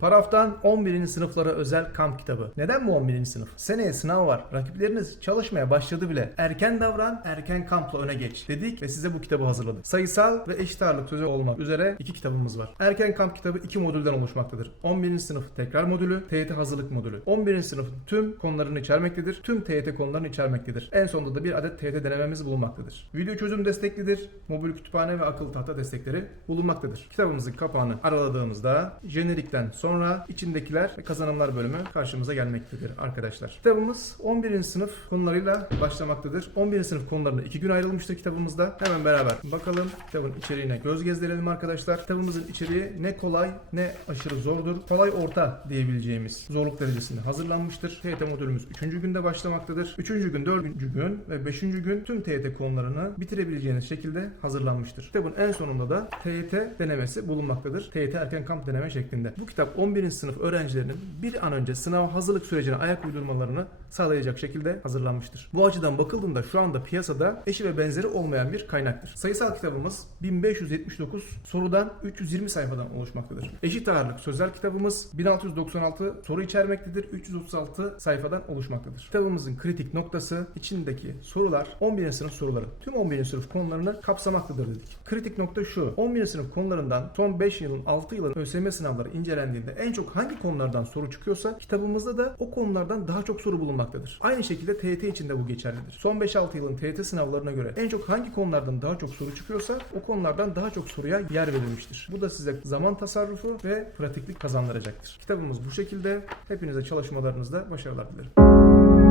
Paraftan 11. sınıflara özel kamp kitabı. Neden bu 11. sınıf? Seneye sınav var. Rakipleriniz çalışmaya başladı bile. Erken davran, erken kampla öne geç dedik ve size bu kitabı hazırladık. Sayısal ve eşit ağırlık sözel olmak üzere iki kitabımız var. Erken kamp kitabı iki modülden oluşmaktadır. 11. sınıf tekrar modülü, TYT hazırlık modülü. 11. sınıfın tüm konularını içermektedir. Tüm TYT konularını içermektedir. En sonunda da bir adet TYT denememiz bulunmaktadır. Video çözüm desteklidir. Mobil kütüphane ve akıllı tahta destekleri bulunmaktadır. Kitabımızın kapağını araladığımızda jenerikten sonra içindekiler ve kazanımlar bölümü karşımıza gelmektedir arkadaşlar. Kitabımız 11. sınıf konularıyla başlamaktadır. 11. sınıf konularına iki gün ayrılmıştır kitabımızda. Hemen beraber bakalım kitabın içeriğine göz gezdirelim arkadaşlar. Kitabımızın içeriği ne kolay ne aşırı zordur. Kolay orta diyebileceğimiz zorluk derecesinde hazırlanmıştır. TYT modülümüz 3. günde başlamaktadır. 3. gün, 4. gün ve 5. gün tüm TYT konularını bitirebileceğiniz şekilde hazırlanmıştır. Kitabın en sonunda da TYT denemesi bulunmaktadır. TYT erken kamp deneme şeklinde. Bu kitap 11. sınıf öğrencilerinin bir an önce sınav hazırlık sürecine ayak uydurmalarını sağlayacak şekilde hazırlanmıştır. Bu açıdan bakıldığında şu anda piyasada eşi ve benzeri olmayan bir kaynaktır. Sayısal kitabımız 1579 sorudan 320 sayfadan oluşmaktadır. Eşit ağırlık sözel kitabımız 1696 soru içermektedir. 336 sayfadan oluşmaktadır. Kitabımızın kritik noktası içindeki sorular 11. sınıf soruları. Tüm 11. sınıf konularını kapsamaktadır dedik. Kritik nokta şu. 11. sınıf konularından son 5 yılın 6 yılın ÖSYM sınavları incelendiğinde en çok hangi konulardan soru çıkıyorsa kitabımızda da o konulardan daha çok soru bulunmaktadır. Aynı şekilde TYT için de bu geçerlidir. Son 5-6 yılın TYT sınavlarına göre en çok hangi konulardan daha çok soru çıkıyorsa o konulardan daha çok soruya yer verilmiştir. Bu da size zaman tasarrufu ve pratiklik kazandıracaktır. Kitabımız bu şekilde. Hepinize çalışmalarınızda başarılar dilerim.